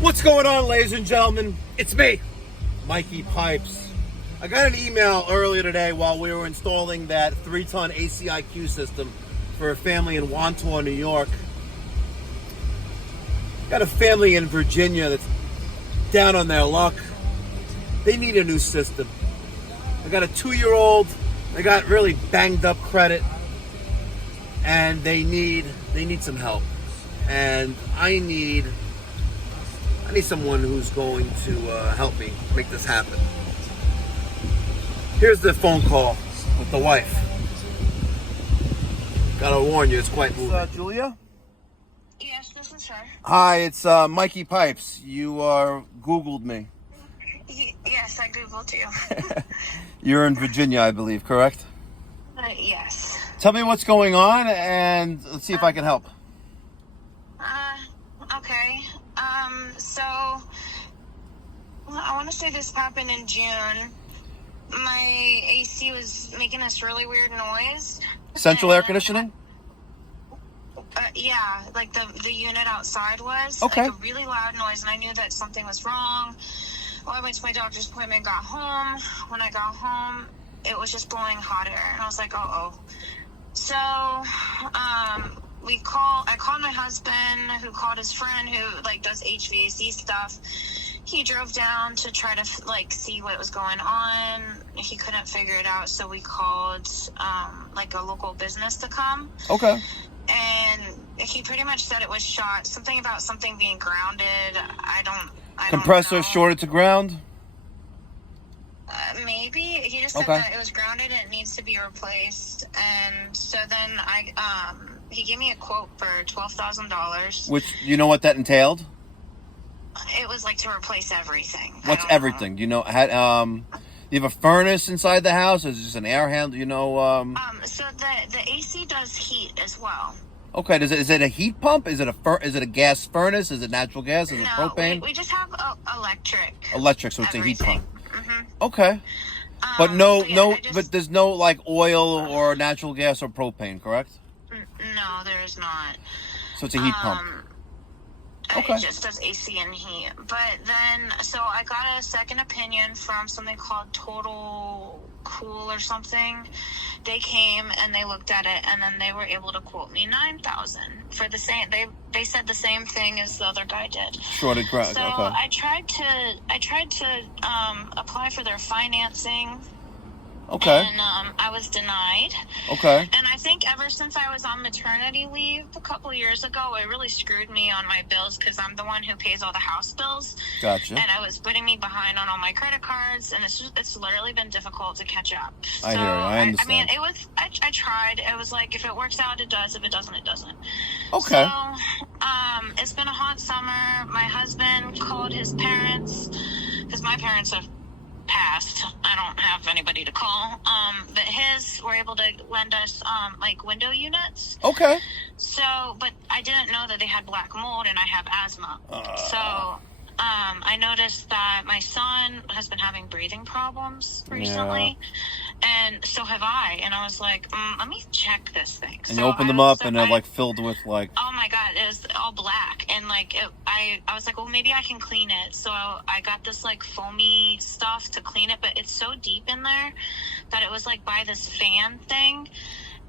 What's going on, ladies and gentlemen? It's me, Mikey Pipes. I got an email earlier today while we were installing that 3-ton ACiQ system for a family in Wantor, New York. Got a family in Virginia that's down on their luck. They need a new system. I got a 2-year-old. They got really banged up credit, and they need some help. And I need someone who's going to help me make this happen. Here's the phone call with the wife. Gotta warn you, it's quite moving. Julia? Yes, this is her. Hi, it's Mikey Pipes. You Googled me. Yes, I Googled you. You're in Virginia, I believe, correct? Yes. Tell me what's going on, and let's see if I can help. Okay. So, I want to say this happened in June. My AC was making this really weird noise. Central air conditioning? Yeah, like the unit outside was. Okay. Like a really loud noise, and I knew that something was wrong. Well, I went to my doctor's appointment, got home. When I got home, it was just blowing hot air, and I was like, uh-oh. So, I called my husband, who called his friend who does HVAC stuff. He drove down to try to see what was going on. He couldn't figure it out, so we called a local business to come. Okay. And he pretty much said it was shot. Something about something being grounded. I don't Compressor know. shorted to ground? Maybe. He just said that it was grounded and it needs to be replaced. And so then he gave me a quote for $12,000. Which, you know what that entailed? It was to replace everything. What's everything? Do you know? You have a furnace inside the house? Or is it just an air handler? So the AC does heat as well. Okay. Is it a heat pump? Is it a gas furnace? Is it natural gas? Is it propane? We just have electric. Electric, so it's a heat pump. Mm-hmm. Okay. But but there's no oil or natural gas or propane, correct? No, there is not. So it's a heat pump. Okay. It just does AC and heat. But then, so I got a second opinion from something called Total Cool or something. They came and they looked at it, and then they were able to quote me $9,000 for the same. They said the same thing as the other guy did. Shorted ground. So okay. I tried to apply for their financing. Okay. And I was denied. Okay. And I think ever since I was on maternity leave a couple years ago, it really screwed me on my bills because I'm the one who pays all the house bills. Gotcha. And it was putting me behind on all my credit cards, and it's literally been difficult to catch up. I hear you. I understand. I mean, it was. I tried. It was if it works out, it does. If it doesn't, it doesn't. Okay. So, it's been a hot summer. My husband called his parents because my parents have passed. I don't have anybody to call. But his were able to lend us window units. Okay. So, but I didn't know that they had black mold, and I have asthma. So, I noticed that my son has been having breathing problems recently, and so have I. And I was like, let me check this thing. And you opened them up, and they're filled with Oh my God, it was all black, and I was like, well, maybe I can clean it. So I got this foamy stuff to clean it, but it's so deep in there that it was by this fan thing,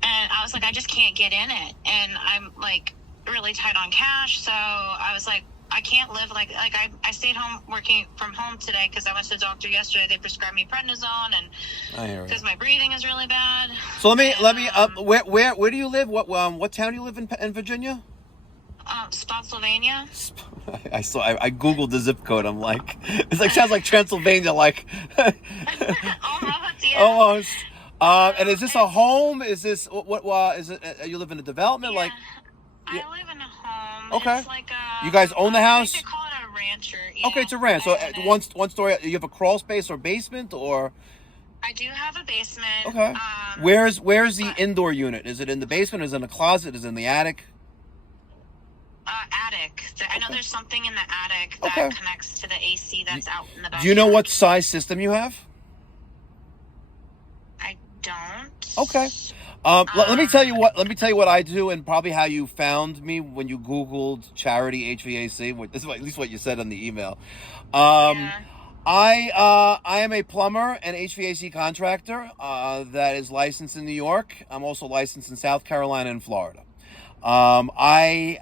and I was like, I just can't get in it, and I'm really tight on cash, so I was like, I can't live I stayed home working from home today because I went to the doctor yesterday. They prescribed me prednisone, and because my breathing is really bad. So let me where do you live? What town do you live in Virginia? Spotsylvania. I googled the zip code. I'm like, it's sounds like Transylvania, Almost, yeah. Almost. And is this a home? Is this what? Is it? You live in a development? Yeah. I live in a home. Okay. It's you guys own the house? I think they call it a rancher. Yeah. Okay, it's a ranch. So one story. You have a crawl space or basement, or? I do have a basement. Okay. Where's the indoor unit? Is it in the basement? Is it in the closet? Is it in the attic? Attic. I know there's something in the attic that connects to the AC that's out in the back. Do you know what size system you have? I don't. Okay. Let me tell you what. Let me tell you what I do, and probably how you found me when you Googled charity HVAC. This is at least what you said on the email. Yeah. I am a plumber and HVAC contractor that is licensed in New York. I'm also licensed in South Carolina and Florida. I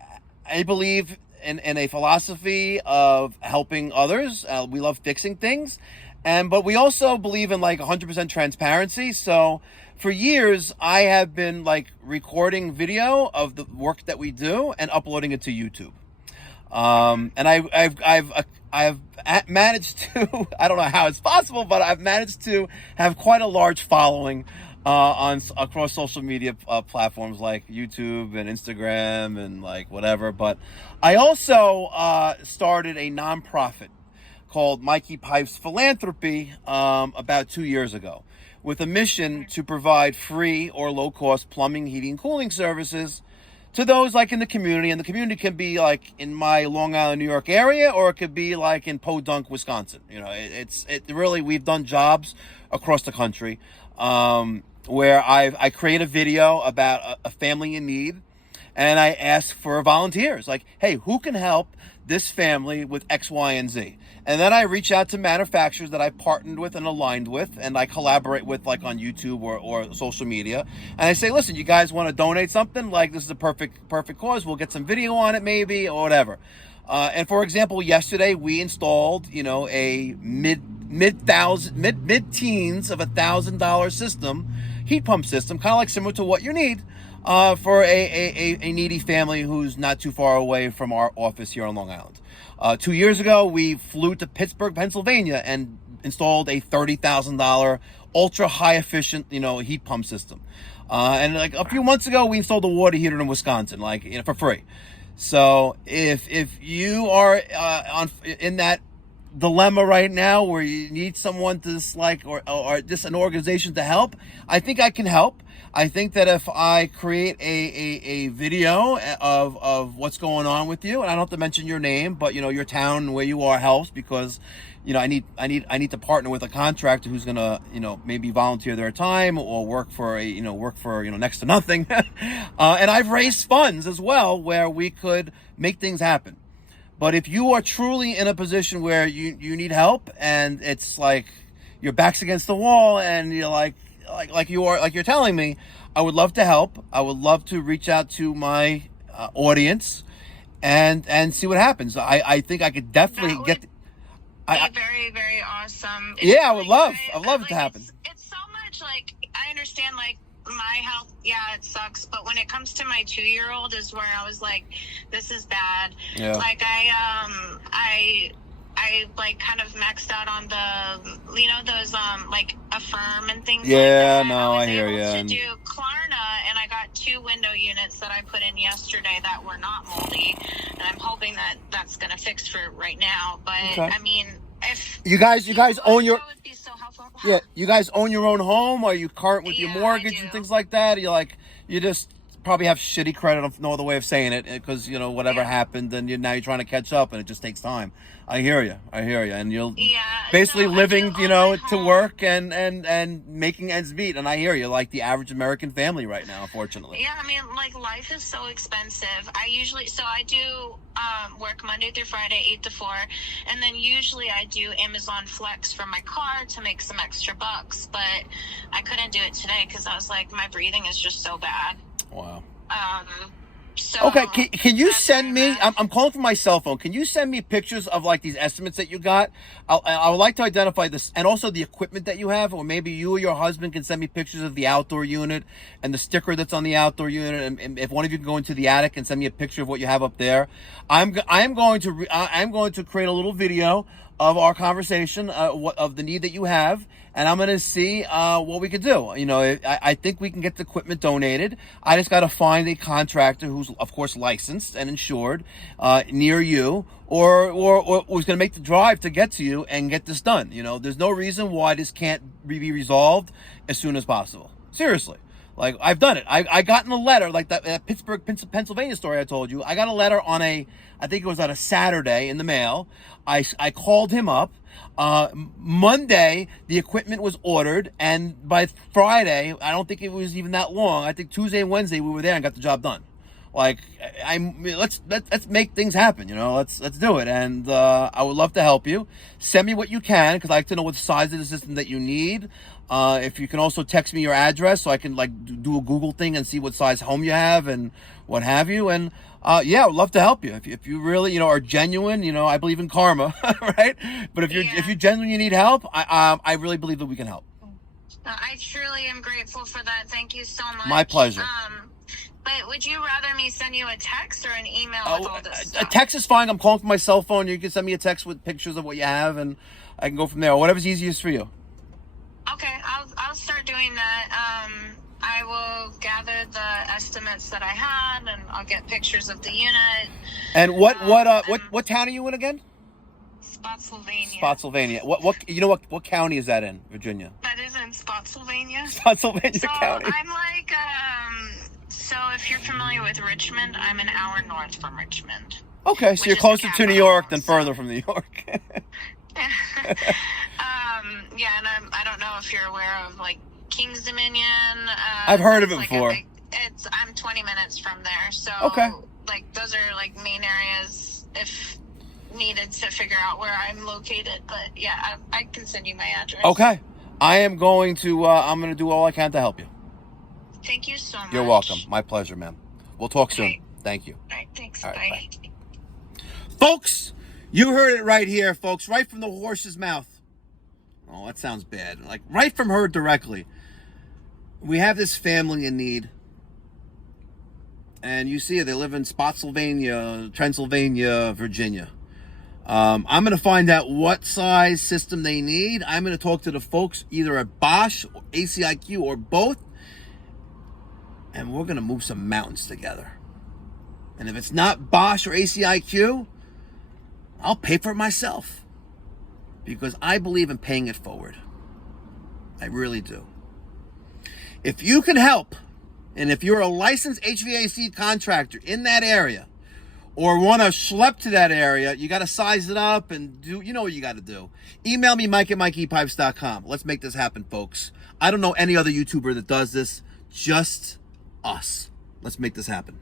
believe in a philosophy of helping others. We love fixing things, but we also believe in like 100% transparency. So for years, I have been like recording video of the work that we do and uploading it to YouTube. And I've managed to, I don't know how it's possible, but I've managed to have quite a large following across social media platforms like YouTube and Instagram and like whatever. But I also started a nonprofit called Mikey Pipes Philanthropy about 2 years ago, with a mission to provide free or low-cost plumbing, heating, and cooling services to those like in the community. And the community can be like in my Long Island, New York area, or it could be like in Podunk, Wisconsin. You know, it really, we've done jobs across the country where I create a video about a family in need, and I ask for volunteers. Like, hey, who can help this family with X, Y, and Z? And then I reach out to manufacturers that I partnered with and aligned with, and I collaborate with like on YouTube or social media. And I say, listen, you guys want to donate something? Like, this is a perfect cause. We'll get some video on it maybe, or whatever. And for example, yesterday we installed, you know, a mid-teens of $1,000 system, heat pump system, kind of like similar to what you need for a needy family who's not too far away from our office here on Long Island. 2 years ago, we flew to Pittsburgh, Pennsylvania, and installed a $30,000 ultra high efficient, you know, heat pump system. And like a few months ago, we installed a water heater in Wisconsin, like, you know, for free. So if you are in that dilemma right now where you need someone to like or just an organization to help, I think I can help. I think that if I create a video of what's going on with you, and I don't have to mention your name, but you know, your town and where you are helps, because you know, I need to partner with a contractor who's gonna, you know, maybe volunteer their time or work for next to nothing. And I've raised funds as well where we could make things happen. But if you are truly in a position where you need help, and it's like your back's against the wall and you're like you're telling me, I would love to help. I would love to reach out to my audience and see what happens. I think I could definitely very, very awesome. Yeah, I'd love it to happen. It's so much like, I understand like my health, yeah, it sucks, but when it comes to my 2-year-old is where I was like, this is bad. Yeah. Like I like kind of maxed out on the, you know, those like Affirm and things like that. No, I hear you. I was able to do Klarna, and I got 2 window units that I put in yesterday that were not moldy, and I'm hoping that that's going to fix for right now. But okay. I mean, if you guys own your, that would be so helpful. Yeah, you guys own your own home? Are you current with your mortgage and things like that? You just probably have shitty credit, no other way of saying it, because you know whatever happened, and now you're trying to catch up, and it just takes time. I hear you, and you'll basically living, you know, to work and making ends meet. And I hear you, like the average American family right now, unfortunately. Yeah, I mean, like life is so expensive. I do work Monday through Friday, 8 to 4, and then usually I do Amazon Flex from my car to make some extra bucks. But I couldn't do it today because I was like, my breathing is just so bad. Wow. So okay, can you send me, I'm calling from my cell phone, can you send me pictures of like these estimates that you got? I would like to identify this, and also the equipment that you have, or maybe you or your husband can send me pictures of the outdoor unit and the sticker that's on the outdoor unit, and if one of you can go into the attic and send me a picture of what you have up there. I'm going to create a little video of our conversation, of the need that you have, and I'm going to see what we could do. You know, I think we can get the equipment donated. I just got to find a contractor who's, of course, licensed and insured near you, or who's going to make the drive to get to you and get this done. You know, there's no reason why this can't be resolved as soon as possible. Seriously. Like, I've done it. I got in a letter, like that Pittsburgh, Pennsylvania story I told you. I got a letter on a I think it was on a Saturday in the mail. I called him up. Monday, the equipment was ordered, and by Friday, I don't think it was even that long. I think Tuesday and Wednesday we were there and got the job done. Like, let's make things happen, you know. Let's do it, and I would love to help you. Send me what you can, because I like to know what size of the system that you need. If you can also text me your address, so I can like do a Google thing and see what size home you have and what have you. And yeah, I would love to help you. If you really, you know, are genuine, you know, I believe in karma, right? But if you genuinely need help, I really believe that we can help. I truly am grateful for that. Thank you so much. My pleasure. But would you rather me send you a text or an email with all this stuff? A text is fine. I'm calling from my cell phone. You can send me a text with pictures of what you have, and I can go from there. Whatever's easiest for you. Okay, I'll start doing that. I will gather the estimates that I had, and I'll get pictures of the unit. And what town are you in again? Spotsylvania. Spotsylvania. What county is that in, Virginia? That is in Spotsylvania. Spotsylvania so County. I'm like, so if you're familiar with Richmond, I'm an hour north from Richmond. Okay, so you're closer to New York than further from New York. Yeah, and I don't know if you're aware of like King's Dominion. I've heard of it before. I'm 20 minutes from there, so okay. Like those are like main areas if needed to figure out where I'm located. But yeah, I can send you my address. Okay, I'm going to do all I can to help you. Thank you so much. You're welcome. My pleasure, ma'am. We'll talk soon. Okay. Thank you. All right, thanks. All right, Bye. Folks, you heard it right here, folks. Right from the horse's mouth. Oh, that sounds bad. Like, right from her directly. We have this family in need. And you see it. They live in Spotsylvania, Pennsylvania, Virginia. I'm going to find out what size system they need. I'm going to talk to the folks either at Bosch, or ACiQ, or both. And we're going to move some mountains together. And if it's not Bosch or ACiQ, I'll pay for it myself. Because I believe in paying it forward. I really do. If you can help, and if you're a licensed HVAC contractor in that area, or want to schlep to that area, you got to size it up and do, you know what you got to do. Email me, Mike at MikeyPipes.com. Let's make this happen, folks. I don't know any other YouTuber that does this. Just us. Let's make this happen.